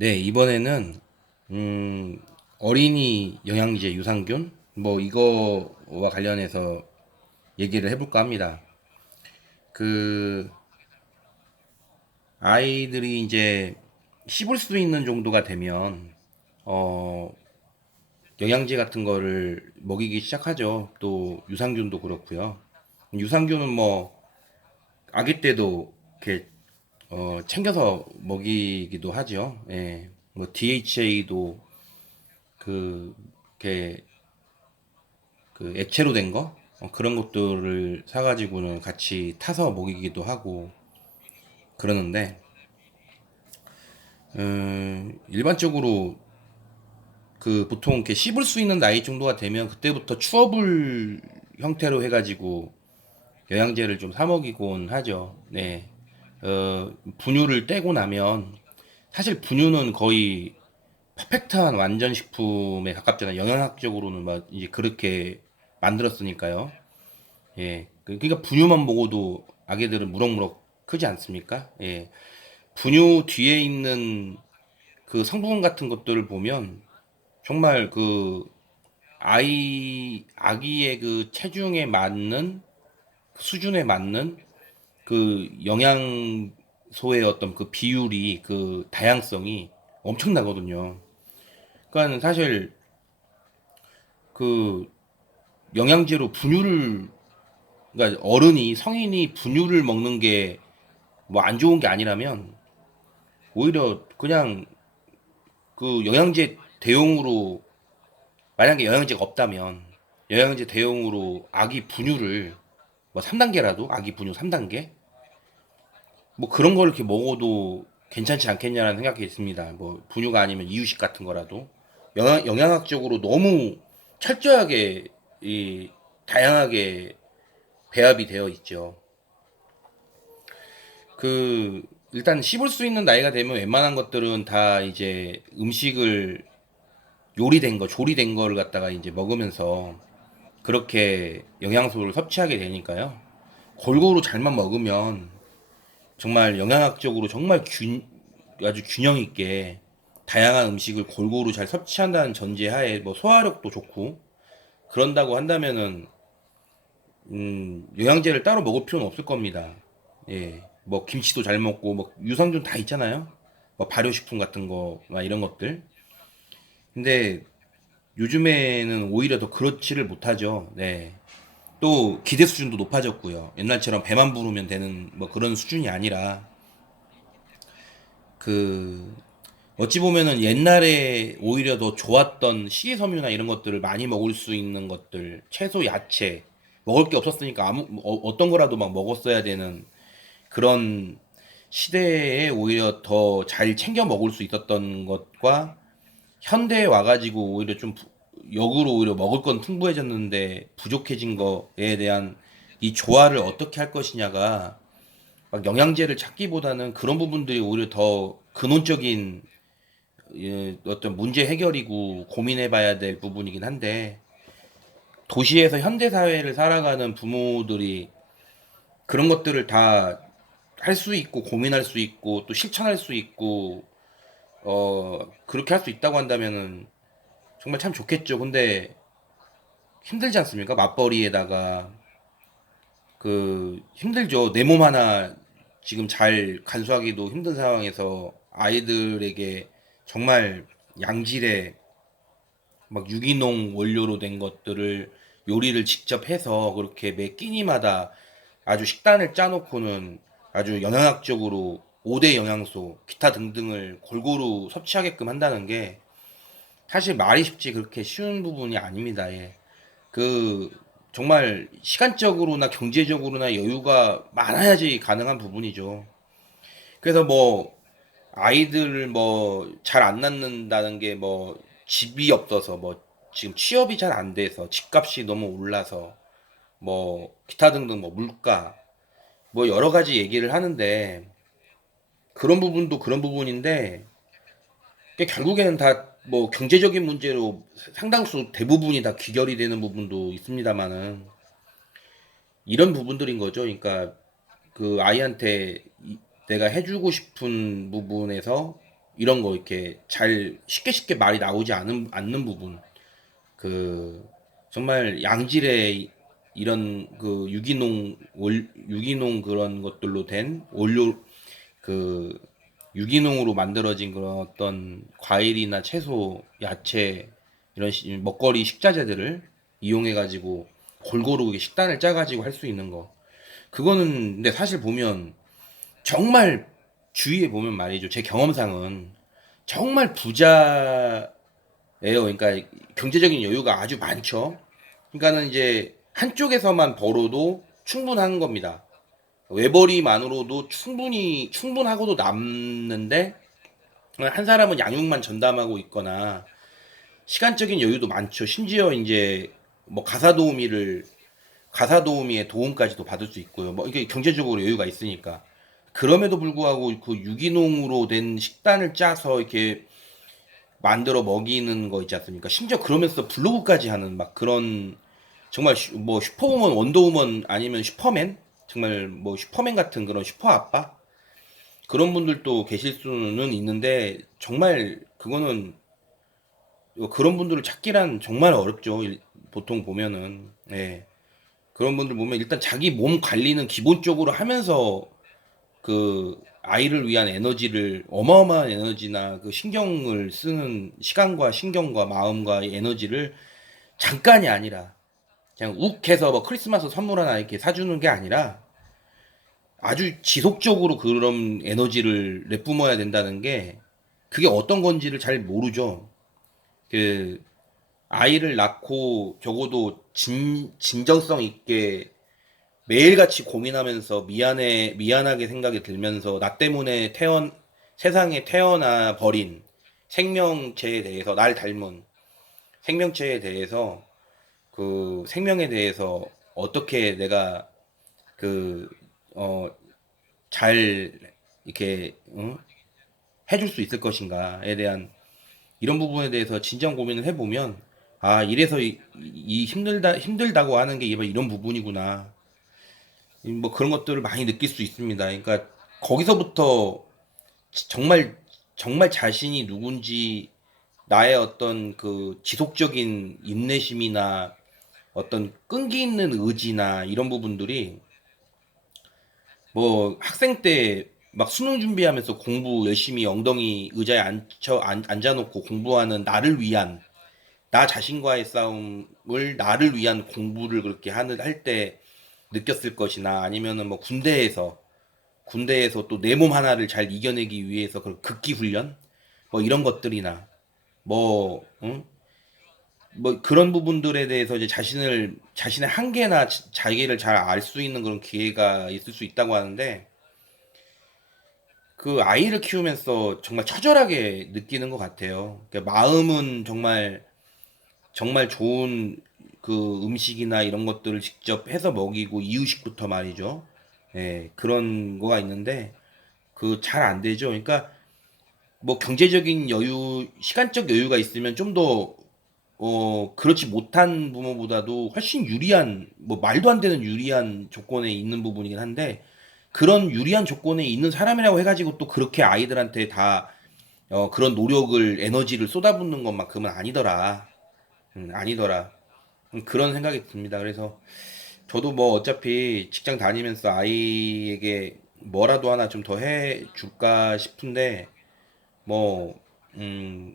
네, 이번에는 어린이 영양제 유산균 뭐 이거와 관련해서 얘기를 해볼까 합니다. 그 아이들이 이제 씹을 수 있는 정도가 되면 어 영양제 같은 거를 먹이기 시작하죠. 또 유산균도 그렇고요. 유산균은 뭐 아기 때도 이렇게 챙겨서 먹이기도 하죠. 예. 뭐 DHA도 그 이렇게 그 액체로 된 거? 그런 것들을 사가지고는 같이 타서 먹이기도 하고 그러는데, 일반적으로 그 보통 이렇게 씹을 수 있는 나이 정도가 되면 그때부터 추어불 형태로 해가지고 영양제를 좀 사 먹이곤 하죠. 네. 분유를 떼고 나면 사실 분유는 거의 퍼펙트한 완전 식품에 가깝잖아요. 영양학적으로는 막 이제 그렇게 만들었으니까요. 예. 그러니까 분유만 먹어도 아기들은 무럭무럭 크지 않습니까? 예. 분유 뒤에 있는 그 성분 같은 것들을 보면 정말 그 아기의 그 체중에 맞는 수준에 맞는 그 영양소의 어떤 그 비율이 그 다양성이 엄청나거든요. 그러니까 사실 그 영양제로 분유를 그러니까 어른이 성인이 분유를 먹는 게 뭐 안 좋은 게 아니라면 오히려 그냥 그 영양제 대용으로 만약에 영양제가 없다면 영양제 대용으로 아기 분유를 뭐 3단계라도 아기 분유 3단계 뭐 그런 걸 이렇게 먹어도 괜찮지 않겠냐라는 생각이 있습니다. 뭐 분유가 아니면 이유식 같은 거라도 영양학적으로 너무 철저하게 이 다양하게 배합이 되어 있죠. 그 일단 씹을 수 있는 나이가 되면 웬만한 것들은 다 이제 음식을 요리된 거, 조리된 거를 갖다가 이제 먹으면서 그렇게 영양소를 섭취하게 되니까요. 골고루 잘만 먹으면 정말 영양학적으로 정말 아주 균형 있게 다양한 음식을 골고루 잘 섭취한다는 전제하에 뭐 소화력도 좋고 그런다고 한다면은 영양제를 따로 먹을 필요는 없을 겁니다. 예. 뭐 김치도 잘 먹고 뭐 유산균 다 있잖아요. 뭐 발효식품 같은 거, 막 이런 것들. 근데 요즘에는 오히려 더 그렇지를 못하죠. 네. 또 기대 수준도 높아졌고요. 옛날처럼 배만 부르면 되는 뭐 그런 수준이 아니라 그 어찌 보면은 옛날에 오히려 더 좋았던 식이섬유나 이런 것들을 많이 먹을 수 있는 것들, 채소, 야채 먹을 게 없었으니까 어떤 거라도 막 먹었어야 되는 그런 시대에 오히려 더 잘 챙겨 먹을 수 있었던 것과 현대에 와가지고 오히려 좀 역으로 오히려 먹을 건 풍부해졌는데 부족해진 거에 대한 이 조화를 어떻게 할 것이냐가 막 영양제를 찾기보다는 그런 부분들이 오히려 더 근원적인 어떤 문제 해결이고 고민해봐야 될 부분이긴 한데 도시에서 현대 사회를 살아가는 부모들이 그런 것들을 다 할 수 있고 고민할 수 있고 또 실천할 수 있고 그렇게 할 수 있다고 한다면은 정말 참 좋겠죠. 근데 힘들지 않습니까? 맞벌이에다가 그 힘들죠. 내 몸 하나 지금 잘 간수하기도 힘든 상황에서 아이들에게 정말 양질의 막 유기농 원료로 된 것들을 요리를 직접 해서 그렇게 매 끼니마다 아주 식단을 짜놓고는 아주 영양학적으로 5대 영양소, 기타 등등을 골고루 섭취하게끔 한다는 게 사실 말이 쉽지 그렇게 쉬운 부분이 아닙니다. 예. 그 정말 시간적으로나 경제적으로나 여유가 많아야지 가능한 부분이죠. 그래서 뭐 아이들을 뭐 잘 안 낳는다는 게 뭐 집이 없어서 뭐 지금 취업이 잘 안 돼서 집값이 너무 올라서 뭐 기타 등등 뭐 물가 뭐 여러 가지 얘기를 하는데 그런 부분도 그런 부분인데 결국에는 다 뭐 경제적인 문제로 상당수 대부분이 다 귀결이 되는 부분도 있습니다만은 이런 부분들인 거죠. 그러니까 그 아이한테 내가 해주고 싶은 부분에서 이런 거 이렇게 잘 쉽게 말이 나오지 않는 부분. 그 정말 양질의 이런 그 유기농 그런 것들로 된 원료, 그 유기농으로 만들어진 그런 어떤 과일이나 채소, 야채, 이런 먹거리 식자재들을 이용해 가지고 골고루 이렇게 식단을 짜 가지고 할 수 있는 거. 그거는 근데 사실 보면 정말 주위에 보면 말이죠. 제 경험상은 정말 부자예요. 그러니까 경제적인 여유가 아주 많죠. 그러니까는 이제 한쪽에서만 벌어도 충분한 겁니다. 외벌이만으로도 충분하고도 남는데, 한 사람은 양육만 전담하고 있거나 시간적인 여유도 많죠. 심지어 이제 뭐 가사 도우미의 도움까지도 받을 수 있고요. 뭐 이게 경제적으로 여유가 있으니까. 그럼에도 불구하고 그 유기농으로 된 식단을 짜서 이렇게 만들어 먹이는 거 있지 않습니까? 심지어 그러면서 블로그까지 하는 막 그런, 정말 뭐 슈퍼우먼, 원더우먼 아니면 슈퍼맨? 정말 뭐 슈퍼맨 같은 그런 슈퍼 아빠? 그런 분들도 계실 수는 있는데, 정말 그거는 그런 분들을 찾기란 정말 어렵죠. 보통 보면은. 예. 그런 분들 보면 일단 자기 몸 관리는 기본적으로 하면서 그 아이를 위한 에너지를, 어마어마한 에너지나 그 신경을 쓰는 시간과 신경과 마음과 에너지를 잠깐이 아니라 그냥 욱 해서 뭐 크리스마스 선물 하나 이렇게 사주는 게 아니라 아주 지속적으로 그런 에너지를 내뿜어야 된다는 게, 그게 어떤 건지를 잘 모르죠. 그 아이를 낳고 적어도 진정성 있게 매일같이 고민하면서 미안하게 생각이 들면서 나 때문에 세상에 태어나 버린 생명체에 대해서, 날 닮은 생명체에 대해서, 그 생명에 대해서 어떻게 내가 그, 어, 잘 이렇게, 응? 해줄 수 있을 것인가에 대한 이런 부분에 대해서 진정 고민을 해보면, 아, 이래서 이 힘들다고 하는 게 이런 부분이구나. 뭐 그런 것들을 많이 느낄 수 있습니다. 그러니까 거기서부터 정말 정말 자신이 누군지, 나의 어떤 그 지속적인 인내심이나 어떤 끈기 있는 의지나 이런 부분들이, 뭐 학생 때 막 수능 준비하면서 공부 열심히 엉덩이 의자에 앉아놓고 공부하는 나 자신과의 싸움을, 나를 위한 공부를 그렇게 할 때 느꼈을 것이나, 아니면은 뭐 군대에서 또 내 몸 하나를 잘 이겨내기 위해서 그 극기 훈련, 뭐 이런 것들이나, 뭐, 응? 뭐 그런 부분들에 대해서 이제 자신의 한계나 자기를 잘 알 수 있는 그런 기회가 있을 수 있다고 하는데, 그 아이를 키우면서 정말 처절하게 느끼는 것 같아요. 그러니까 마음은 정말 좋은 그 음식이나 이런 것들을 직접 해서 먹이고, 이유식부터 말이죠. 예, 그런 거가 있는데 그 잘 안 되죠. 그러니까 뭐 경제적인 여유, 시간적 여유가 있으면 좀 더 그렇지 못한 부모보다도 훨씬 유리한, 뭐 말도 안 되는 유리한 조건에 있는 부분이긴 한데, 그런 유리한 조건에 있는 사람이라고 해가지고 또 그렇게 아이들한테 다 그런 노력을, 에너지를 쏟아붓는 것만큼은 아니더라. 아니더라. 그런 생각이 듭니다. 그래서 저도 뭐 어차피 직장 다니면서 아이에게 뭐라도 하나 좀 더 해 줄까 싶은데, 뭐, 음,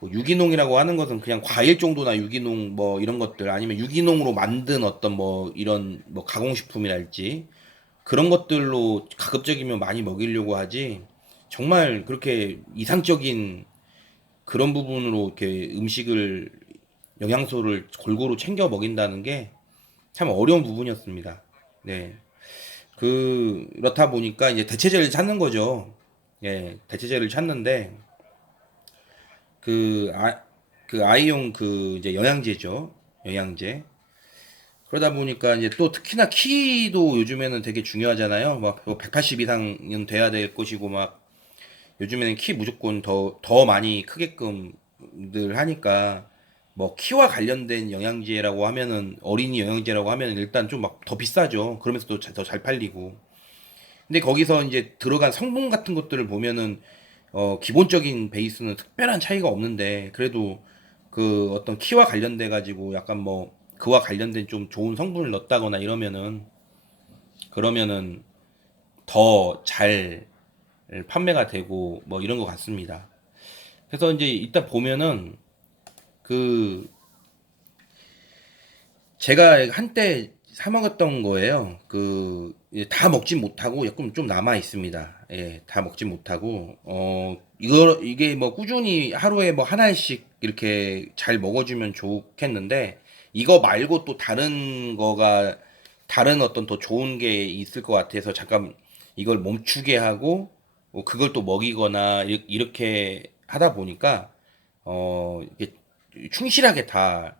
뭐 유기농이라고 하는 것은 그냥 과일 정도나 유기농 뭐 이런 것들, 아니면 유기농으로 만든 어떤 뭐 이런 뭐 가공식품이랄지 그런 것들로 가급적이면 많이 먹이려고 하지, 정말 그렇게 이상적인 그런 부분으로 이렇게 음식을, 영양소를 골고루 챙겨 먹인다는 게 참 어려운 부분이었습니다. 네. 그렇다 보니까 이제 대체제를 찾는 거죠. 예, 대체제를 찾는데, 그, 아, 그 아이용 그 이제 영양제죠. 영양제. 그러다 보니까 이제 또 특히나 키도 요즘에는 되게 중요하잖아요. 막 180 이상은 돼야 될 것이고, 막 요즘에는 키 무조건 더 많이 크게끔 늘 하니까, 뭐 키와 관련된 영양제라고 하면은, 어린이 영양제라고 하면은 일단 좀 막 더 비싸죠. 그러면서 또 더 잘 팔리고. 근데 거기서 이제 들어간 성분 같은 것들을 보면은 기본적인 베이스는 특별한 차이가 없는데 그래도 그 어떤 키와 관련돼 가지고 약간 뭐 그와 관련된 좀 좋은 성분을 넣었다거나 이러면은 그러면은 더 잘 판매가 되고 뭐 이런 것 같습니다. 그래서 이제 이따 보면은 그 제가 한때 사 먹었던 거예요. 다 먹진 못하고 조금 좀 남아 있습니다. 예, 다 먹진 못하고 이게 뭐 꾸준히 하루에 뭐 하나씩 이렇게 잘 먹어주면 좋겠는데 이거 말고 또 다른 어떤 더 좋은 게 있을 것 같아서 잠깐 이걸 멈추게 하고 그걸 또 먹이거나 이렇게 하다 보니까 이게 충실하게 다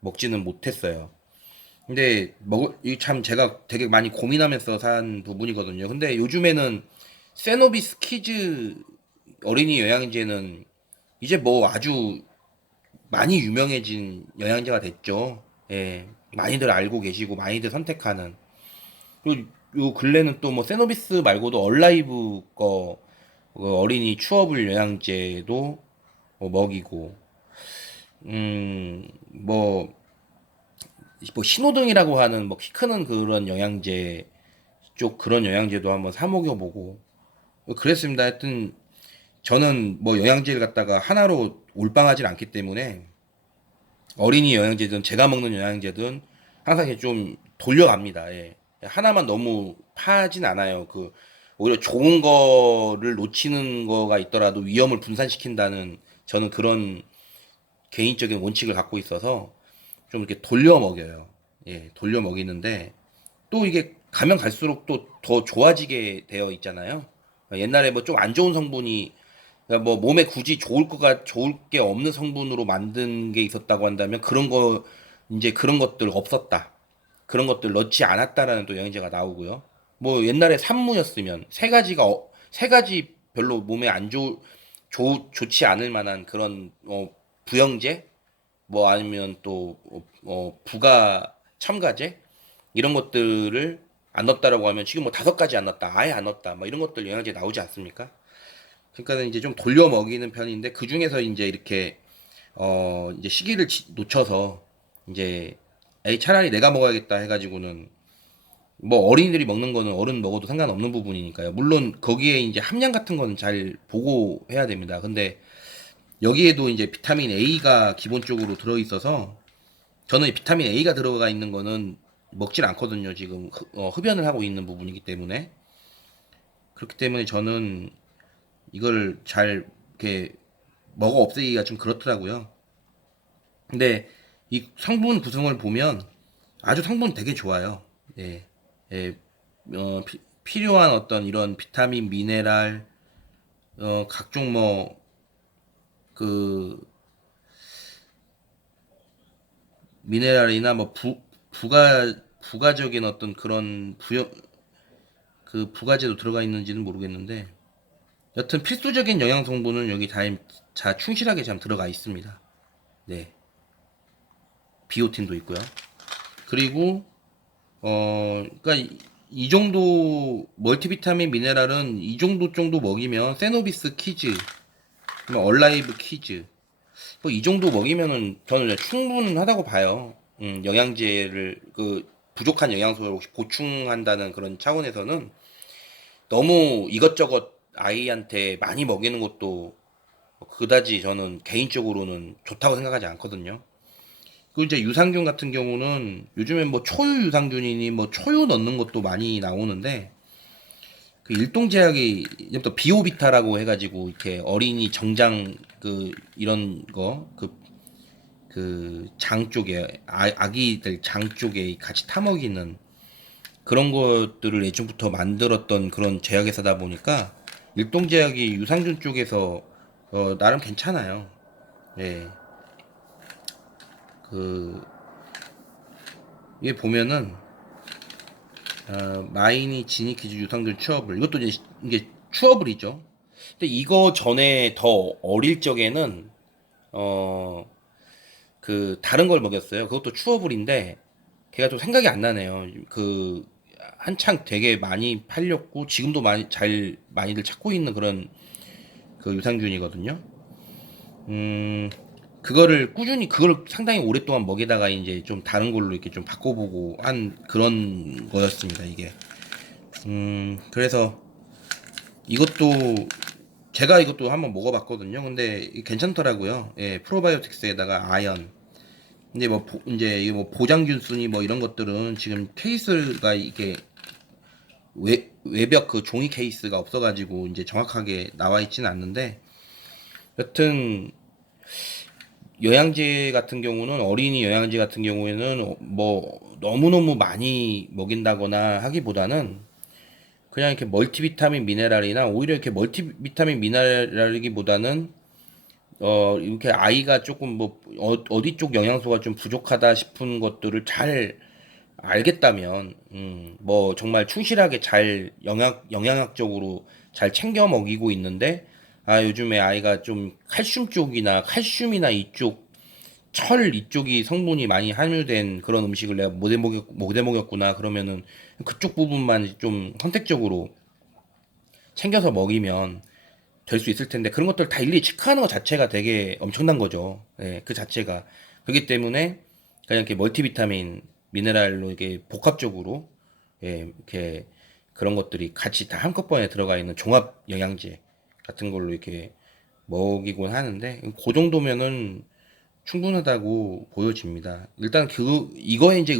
먹지는 못했어요. 근데 이 참 제가 되게 많이 고민하면서 산 부분이거든요. 근데 요즘에는 세노비스 키즈 어린이 영양제는 이제 뭐 아주 많이 유명해진 영양제가 됐죠. 예. 많이들 알고 계시고 많이들 선택하는. 그리고 요 근래는 또 뭐 세노비스 말고도 얼라이브 거 어린이 추어불 영양제도 먹이고 뭐 신호등이라고 하는 뭐 키 크는 그런 영양제 쪽 그런 영양제도 한번 사 먹여보고 그랬습니다. 하여튼 저는 뭐 영양제를 갖다가 하나로 올빵하진 않기 때문에 어린이 영양제든 제가 먹는 영양제든 항상 이렇게 좀 돌려갑니다. 예. 하나만 너무 파진 않아요. 오히려 좋은 거를 놓치는 거가 있더라도 위험을 분산시킨다는 저는 그런 개인적인 원칙을 갖고 있어서 좀 이렇게 돌려 먹여요. 예, 돌려 먹이는데 또 이게 가면 갈수록 또 더 좋아지게 되어 있잖아요. 옛날에 뭐 좀 안 좋은 성분이 그러니까 뭐 몸에 굳이 좋을 게 없는 성분으로 만든 게 있었다고 한다면 이제 그런 것들 없었다. 그런 것들 넣지 않았다라는 또 영양제가 나오고요. 뭐 옛날에 산무였으면 세 가지 별로 몸에 안 좋지 않을 만한 그런 부영제 뭐 아니면 또 부가 첨가제 이런 것들을 안 넣었다라고 하면 지금 뭐 다섯 가지 안 넣었다, 아예 안 넣었다, 뭐 이런 것들 영양제 나오지 않습니까? 그러니까 이제 좀 돌려 먹이는 편인데 그 중에서 이제 이렇게 이제 시기를 놓쳐서 이제 에이 차라리 내가 먹어야겠다 해가지고는 뭐 어린이들이 먹는 거는 어른 먹어도 상관없는 부분이니까요. 물론 거기에 이제 함량 같은 거는 잘 보고 해야 됩니다. 근데 여기에도 이제 비타민 A가 기본적으로 들어 있어서 저는 이 비타민 A가 들어가 있는 거는 먹질 않거든요. 지금 흡연을 하고 있는 부분이기 때문에 그렇기 때문에 저는 이걸 잘 이렇게 먹어 없애기가 좀 그렇더라고요. 근데 이 성분 구성을 보면 아주 성분 되게 좋아요. 예, 예, 필요한 어떤 이런 비타민, 미네랄, 각종 그 미네랄이나 부가적인 어떤 그런 부가제도 들어가 있는지는 모르겠는데 여튼 필수적인 영양 성분은 여기 다 충실하게 잘 들어가 있습니다. 네, 비오틴도 있고요. 그리고 그러니까 이 정도 멀티비타민 미네랄은 이 정도 먹이면 세노비스 키즈, 뭐 얼라이브 키즈 뭐 이 정도 먹이면은 저는 충분하다고 봐요. 영양제를 부족한 영양소를 혹시 보충한다는 그런 차원에서는 너무 이것저것 아이한테 많이 먹이는 것도 그다지 저는 개인적으로는 좋다고 생각하지 않거든요. 그리고 이제 유산균 같은 경우는 요즘엔 뭐 초유 유산균이니 뭐 초유 넣는 것도 많이 나오는데 그 일동제약이 또 비오비타라고 해가지고 이렇게 어린이 정장 이런 장 쪽에 아기들 장 쪽에 같이 타먹이는 그런 것들을 예전부터 만들었던 그런 제약회사다 보니까 일동제약이 유산균 쪽에서 나름 괜찮아요. 예, 그 이게 보면은 마이니 지니키즈 유산균 추어블 이것도 이게 추어블이죠. 근데 이거 전에 더 어릴 적에는 어 다른 걸 먹였어요. 그것도 추어블인데 걔가 좀 생각이 안 나네요. 한창 되게 많이 팔렸고 지금도 많이들 찾고 있는 그런 그 유산균이거든요. 그거를 꾸준히 그걸 상당히 오랫동안 먹이다가 이제 좀 다른 걸로 이렇게 좀 바꿔보고 한 그런 거였습니다, 이게. 그래서 이것도 제가 이것도 한번 먹어봤거든요. 근데 괜찮더라고요. 예, 프로바이오틱스에다가 아연. 근데 뭐 이제 뭐 보장균순이 뭐 이런 것들은 지금 케이스가 이게 외벽 그 종이 케이스가 없어가지고 이제 정확하게 나와 있지는 않는데, 여튼 영양제 같은 경우는 어린이 영양제 같은 경우에는 뭐 너무너무 많이 먹인다거나 하기보다는 그냥 이렇게 멀티비타민 미네랄이나 오히려 이렇게 멀티비타민 미네랄이기보다는 이렇게 아이가 조금 뭐 어디 쪽 영양소가 좀 부족하다 싶은 것들을 잘 알겠다면 뭐 정말 충실하게 잘 영양학적으로 잘 챙겨 먹이고 있는데, 아 요즘에 아이가 좀 칼슘 쪽이나 칼슘이나 이쪽 철 이쪽이 성분이 많이 함유된 그런 음식을 내가 못 해 먹였구나 그러면은 그쪽 부분만 좀 선택적으로 챙겨서 먹이면 될 수 있을 텐데, 그런 것들 다 일일이 체크하는 것 자체가 되게 엄청난 거죠. 예, 그 자체가. 그렇기 때문에 그냥 이렇게 멀티비타민, 미네랄로 이게 복합적으로 예, 이렇게 그런 것들이 같이 다 한꺼번에 들어가 있는 종합 영양제 같은 걸로 이렇게 먹이곤 하는데, 그 정도면은 충분하다고 보여집니다. 일단 이거에 이제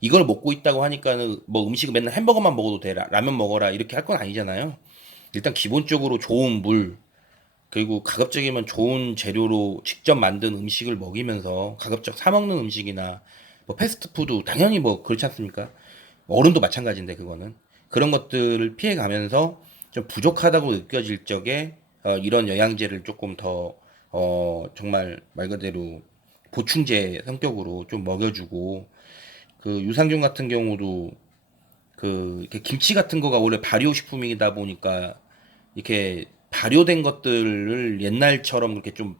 이걸 먹고 있다고 하니까는 뭐 음식 맨날 햄버거만 먹어도 돼, 라면 먹어라 이렇게 할 건 아니잖아요. 일단 기본적으로 좋은 물, 그리고 가급적이면 좋은 재료로 직접 만든 음식을 먹이면서, 가급적 사 먹는 음식이나 뭐 패스트푸드 당연히 뭐 그렇지 않습니까? 어른도 마찬가지인데 그거는 그런 것들을 피해 가면서 좀 부족하다고 느껴질 적에 이런 영양제를 조금 더 정말 말 그대로 보충제 성격으로 좀 먹여주고, 그 유산균 같은 경우도 그 이렇게 김치 같은 거가 원래 발효식품이다 보니까 이렇게 발효된 것들을 옛날처럼 그렇게 좀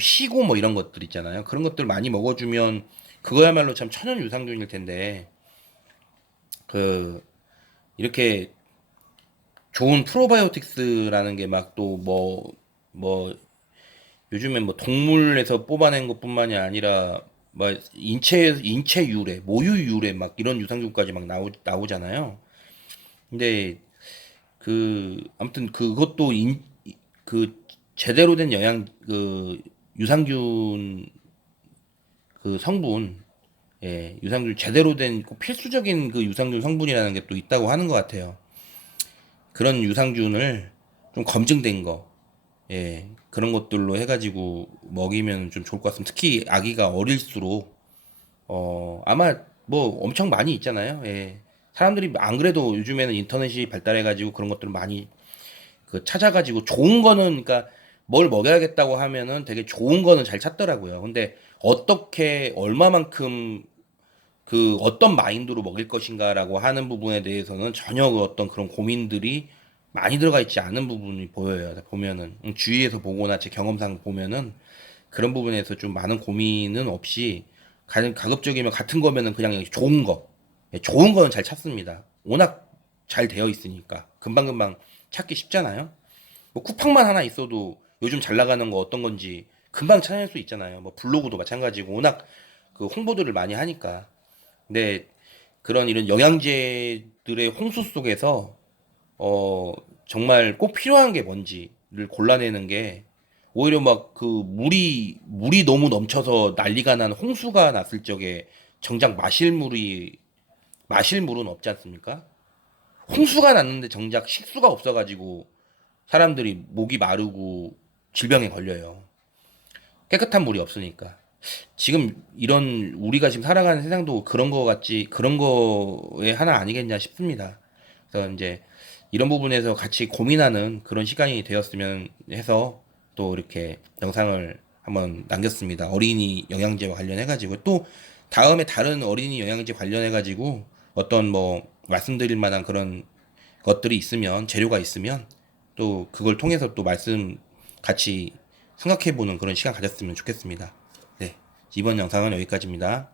쉬고 뭐 이런 것들 있잖아요. 그런 것들 많이 먹어주면 그거야말로 참 천연 유산균일 텐데, 그 이렇게 좋은 프로바이오틱스라는 게 막 또 뭐 요즘엔 뭐 동물에서 뽑아낸 것뿐만이 아니라 막 인체 유래, 모유 유래 막 이런 유산균까지 막 나오잖아요. 근데 그 아무튼 그것도 그 제대로 된 그 유산균 그 성분, 예, 유산균 제대로 된 꼭 필수적인 그 유산균 성분이라는 게 또 있다고 하는 것 같아요. 그런 유산균을 좀 검증된 거, 예, 그런 것들로 해가지고 먹이면 좀 좋을 것 같습니다. 특히 아기가 어릴수록 아마 뭐 엄청 많이 있잖아요. 예. 사람들이 안 그래도 요즘에는 인터넷이 발달해가지고 그런 것들을 많이 그 찾아가지고 좋은 거는, 그러니까 뭘 먹여야겠다고 하면은 되게 좋은 거는 잘 찾더라고요. 근데 어떻게 얼마만큼 그 어떤 마인드로 먹일 것인가라고 하는 부분에 대해서는 전혀 그 어떤 그런 고민들이 많이 들어가 있지 않은 부분이 보여요. 보면은 주위에서 보거나 제 경험상 보면은 그런 부분에서 좀 많은 고민은 없이 가급적이면 같은 거면은 그냥 좋은 거, 예, 좋은 거는 잘 찾습니다. 워낙 잘 되어 있으니까 금방금방 찾기 쉽잖아요. 뭐 쿠팡만 하나 있어도 요즘 잘 나가는 거 어떤 건지 금방 찾을 수 있잖아요. 뭐 블로그도 마찬가지고 워낙 그 홍보들을 많이 하니까. 근데 그런 이런 영양제들의 홍수 속에서 어 정말 꼭 필요한 게 뭔지를 골라내는 게, 오히려 막 그 물이 너무 넘쳐서 난리가 난 홍수가 났을 적에 정작 마실 물은 없지 않습니까? 홍수가 났는데 정작 식수가 없어가지고 사람들이 목이 마르고 질병에 걸려요. 깨끗한 물이 없으니까. 지금 이런 우리가 지금 살아가는 세상도 그런 거 같지, 그런 거에 하나 아니겠냐 싶습니다. 그래서 이제 이런 부분에서 같이 고민하는 그런 시간이 되었으면 해서 또 이렇게 영상을 한번 남겼습니다. 어린이 영양제와 관련해가지고 또 다음에 다른 어린이 영양제 관련해가지고 어떤 뭐 말씀드릴 만한 그런 것들이 있으면, 재료가 있으면 또 그걸 통해서 또 말씀 같이 생각해보는 그런 시간 가졌으면 좋겠습니다. 네, 이번 영상은 여기까지입니다.